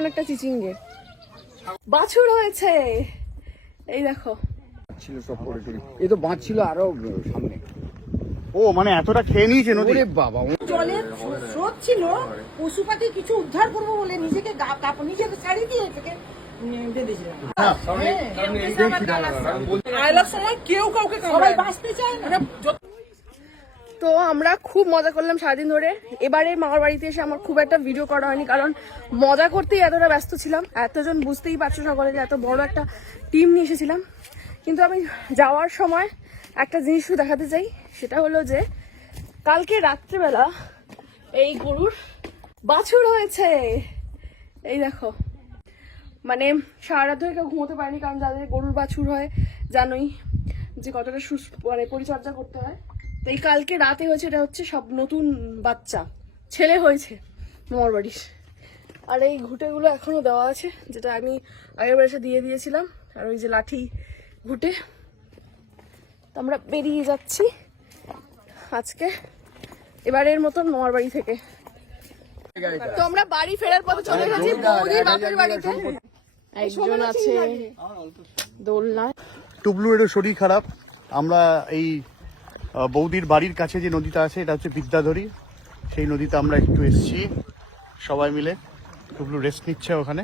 অনেকটা চিচিঙ্গে। বাছুর হয়েছে, এই দেখো। ছিল সব পড়ে টড়ে, এ তো বাঁধ ছিল আরো সামনে। ও মানে এতটা খেয়ে নিয়েছে নদী? ওরে বাবা, জলের স্রোত ছিল, পশু পাখি কিছু উদ্ধার করবো বলে নিজেকে নিজেকে শাড়ি দিয়ে থেকে বেঁধেছিলাম। আইলার সময় কেউ কাউকে সবাই বাঁচতে চায় না। তো আমরা খুব মজা করলাম সারাদিন ধরে। এবারে মামার বাড়িতে এসে আমার খুব একটা ভিডিও করা হয়নি, কারণ মজা করতেই এতটা ব্যস্ত ছিলাম। এতজন বুঝতেই পারছো সকলে যে এত বড় একটা টিম নিয়ে এসেছিলাম। কিন্তু আমি যাওয়ার সময় একটা জিনিস দেখাতে চাই, সেটা হলো যে কালকে রাত্রেবেলা এই গরুর বাছুর হয়েছে। এই দেখো, মানে সারা রাত ধরে কেউ ঘুমোতে পারেনি, কারণ যাদের গরুর বাছুর হয় জানোই যে কতটা মানে পরিচর্যা করতে হয়। তো এই কালকে রাতে হয়েছে, এটা হচ্ছে সব নতুন বাচ্চা, ছেলে হয়েছে মামার বাড়ির। আর এই ঘুঁটেগুলো এখনো দেওয়া আছে, যেটা আমি আগের বার এসে দিয়ে দিয়েছিলাম। আর ওই যে লাঠি ঘুঁটে। তো আমরা বেরিয়ে যাচ্ছি আজকে এবারের মতন মামার বাড়ি থেকে। তো আমরা বাড়ি ফেরার পথে চলে গেছি বৌদির বাপের বাড়িতে। একজন আছে দোলনায়। টুবলুর একটু শরীর খারাপ। আমরা এই বৌদির বাড়ির কাছে যে নদীটা আছে, এটা হচ্ছে বিদ্যাধরী, সেই নদীতে আমরা একটু এসেছি সবাই মিলে। টুবলু রেস্ট নিচ্ছে ওখানে।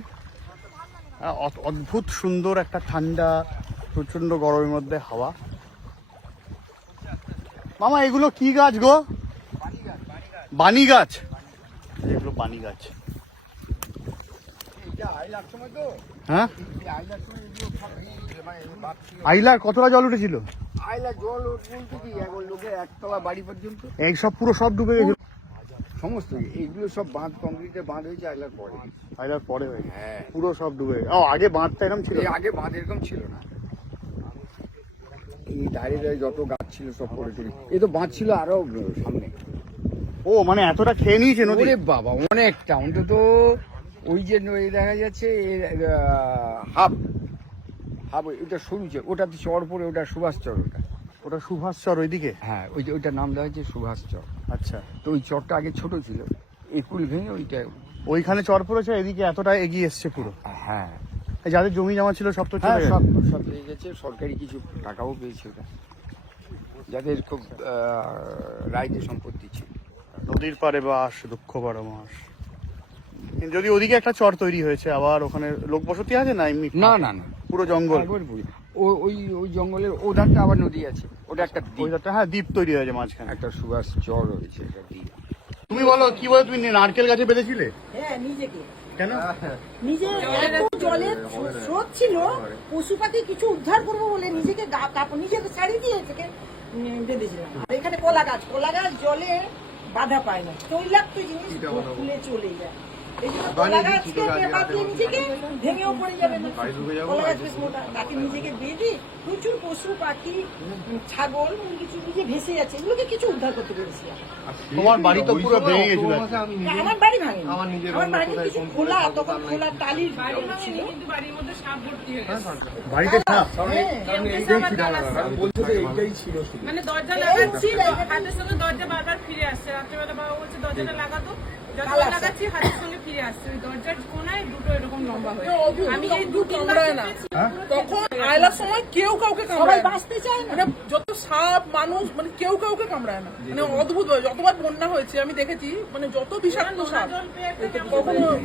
অদ্ভুত সুন্দর একটা ঠান্ডা, প্রচন্ড গরমের মধ্যে হাওয়া। মামা এগুলো কি গাছ গো? বানি গাছ। এগুলো বানি গাছ। হ্যাঁ, আইলার কতটা জল উঠেছিল? আইলা জল বলতে কি, এখন লোকের একতলা বাড়ি পর্যন্ত এই সব পুরো সব ডুবে গেছিল সমস্ত। এইগুলো সব বাঁধ, কংক্রিটের বাঁধ হয়েছে আইলার পরে। আইলার পরে হয়ে হ্যাঁ, পুরো সব ডুবে গেছে। ও আগে বাঁধটা এরকম ছিল? আগে বাঁধ এরকম ছিল না। এই ধারে ধারে যত গাছ ছিল সব পড়ে টড়ে, এ তো বাঁধ ছিল আরো সামনে। ও মানে এতটা খেয়ে নিয়েছে নদী? ওরে বাবা, অনেকটা। অন্তত ওই যে দেখা যাচ্ছে হাফ হাফ, ওটা সরু চর, ওটাতে চর পড়ে, ওটা সুভাষ চর। ওটা সুভাষ চর ওইদিকে? হ্যাঁ, ওইটার নাম দেওয়া হয়েছে সুভাষ চর। আচ্ছা। তো ওই চরটা আগে ছোট ছিল, একুল ভেঙে ওইটা ওইখানে চর পড়েছে, এদিকে এতটা এগিয়ে এসছে পুরো। হ্যাঁ, এই যাদের জমি জমা ছিল সব তো চলে হ্যাঁ, গেছে। সব সব পেয়ে গেছে। সরকারি কিছু টাকাও পেয়েছে ওটা, যাদের খুব রাইতে সম্পত্তি ছিল। নদীর পারে বাস, দুঃখ পারে মাস। যদি ওদিকে একটা চর তৈরি হয়েছে, আবার ওখানে লোক বসতি আছে না এমনি? না না না, পুরো জঙ্গল। ওই জঙ্গলের ওধারটা আবার নদী আছে, ওটা একটা ওই একটা, হ্যাঁ, দ্বীপ তৈরি হয়েছে মাঝখানে। একটা সুভাষ চর হয়েছে, এটা দ্বীপ। তুমি বলো, কি বলো, তুমি নারকেল গাছে বেঁধেছিলে হ্যাঁ, নিজেকে কেন? নিজে এত জলের স্রোত ছিল, পশু পাখি কিছু উদ্ধার করবো বলে নিজেকে নিজেকে শাড়ি দিয়ে থেকে বেঁধেছিলাম। আর এখানে কলা গাছ জলে বাধা পায় না, তৈলাক্ত জিনিস খুলে চলে যায়। এই জন্য কলা গাছকে বাঁধলে নিজেকে ভেঙেও পড়ে যাবে। কলা গাছ বেশ মোটা, তাকে নিজেকে বেঁধে প্রচুর পশু পাখি, ছাগল, মুরগি চুরগি ভেসে যাচ্ছে, এগুলোকে কিছু উদ্ধার করতে পেরেছিলাম। তোমার বাড়ি তো পুরো ভেঙে গেছিল। আমার বাড়ি ভাঙে, আমার বাড়ি কিছু খোলা, তখন খোলা টালির ছিল। বাড়িতে সাপ? মানে দরজা লাগাচ্ছি, হাতের সঙ্গে দরজা বারবার ফিরে আসছে। রাত্রেবেলা বাবা বলছে দরজাটা লাগাতো, যতবার লাগাচ্ছি হাতের সঙ্গে ফিরে আসছে। ওই দরজার কোনায় দুটো এরকম লম্বা হয়ে। আমি এই দু তিনবার তখন আইলার সময় কেউ কাউকে সবাই কামড়ায় না। বাঁচতে চায় না। মানে যত সাপ মানুষ, মানে কেউ কাউকে কামড়ায় না। মানে অদ্ভুত ভাবে যতবার বন্যা হয়েছে আমি দেখেছি, মানে যত বিষাক্ত সাপ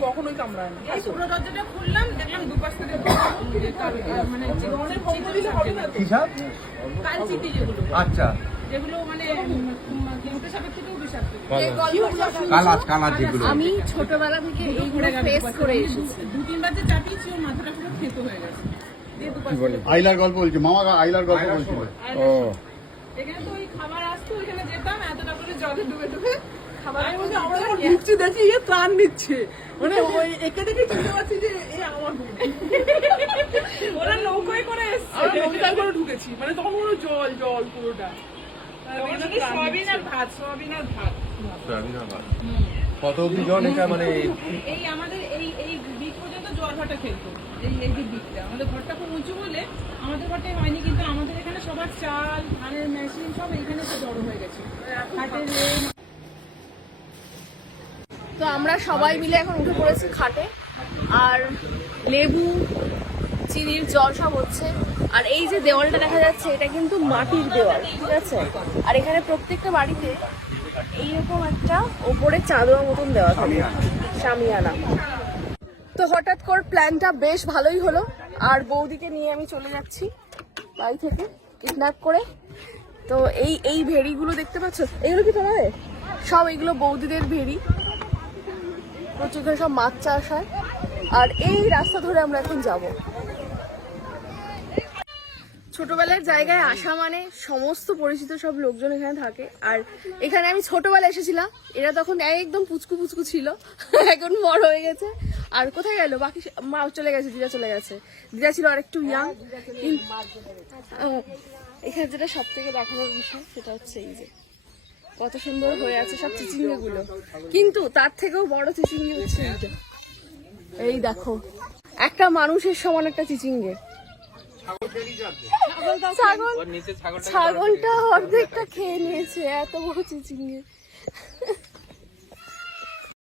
কখনোই কামড়ায় না। এই পুরো দরজাটা খুললাম, দেখলাম দুপাশ থেকে মানে জীবনের ভঙ্গ দিলে হবে না। কালচিটি যেগুলো, আচ্ছা, যেগুলো মানে কেউটে সাপের থেকেও বিষাক্ত। আমি ছোটবেলা থেকে এইগুলো ফেস করে এসেছি। দু তিনবার যে চাপিয়েছি, ওর মাথাটা পুরো থেতো হয়ে গেছে। দিয়ে দুপাশ থেকে আইলার গল্প বলছি, মামা আইলার গল্প বলছিল। ও এখানে তো ওই খাবার আসতো, ওইখানে যেতাম, এতটা করে জলে ডুবে ডুবে খাবার। আমি বলছি, আমরা যখন ঢুকছি দেখি এ ত্রাণ নিচ্ছে, মানে ওই একে দেখে চিনতে পারছি যে এ আমার বোন। ওরা নৌকায় করে এসছে, আমরা নৌকায় করে ঢুকেছি, মানে তখন পুরো জল জল পুরোটা। সয়াবিন আর ভাত, সয়াবিন আর ভাত। কত অব্দি জল এটা, মানে এই আমাদের এই বিট পর্যন্ত জল ভাটা খেলতো। এই যে বিটটা, আমাদের ঘরটা খুব উঁচু বলে আমাদের ঘরটাই হয়নি, কিন্তু আমাদের এখানে সবার চাল, ধানের মেশিন সব এইখানে তো জড়ো হয়ে গেছে। হাটের তো আমরা সবাই মিলে এখন উঠে পড়েছি খাটে। আর লেবু, চিনির জল সব হচ্ছে। আর এই যে দেওয়ালটা দেখা যাচ্ছে এটা কিন্তু মাটির দেওয়াল, ঠিক আছে? আর এখানে প্রত্যেকটা বাড়িতে এইরকম একটা ওপরে চাঁদোয়া মতন দেওয়া থাকে, শামিয়ানা। তো হঠাৎ করে প্ল্যানটা বেশ ভালোই হলো, আর বৌদিকে নিয়ে আমি চলে যাচ্ছি বাড়ি থেকে কিডন্যাপ করে। তো এই ভেড়িগুলো দেখতে পাচ্ছ, এগুলো কি তোমাদের? সব এগুলো বৌদিদের ভেড়ি, প্রচুর করে সব মাছ চাষ হয়। আর এই রাস্তা ধরে আমরা এখন যাব। ছোটবেলার জায়গায় আসা মানে সমস্ত পরিচিত সব লোকজন এখানে থাকে। আর এখানে আমি ছোটবেলায় এসেছিলাম, এরা তখন একদম পুচকু পুচকু ছিল, এখন বড় হয়ে গেছে। আর কোথায় গেল বাকি? মা চলে গেছে, দিদা চলে গেছে। দিদা ছিল আর একটু ইয়াং। এখানে যেটা সব থেকে দেখানোর বিষয় সেটা হচ্ছে এই যে কত সুন্দর হয়ে আছে সব চিচিঙ্গে গুলো, কিন্তু তার থেকেও বড় চিচিঙ্গে হচ্ছে এইটা। এই দেখো, একটা মানুষের সমান একটা চিচিঙ্গে। ছাগলটা অর্ধেকটা খেয়ে নিয়েছে, এত বড় চিচিঙ্গে।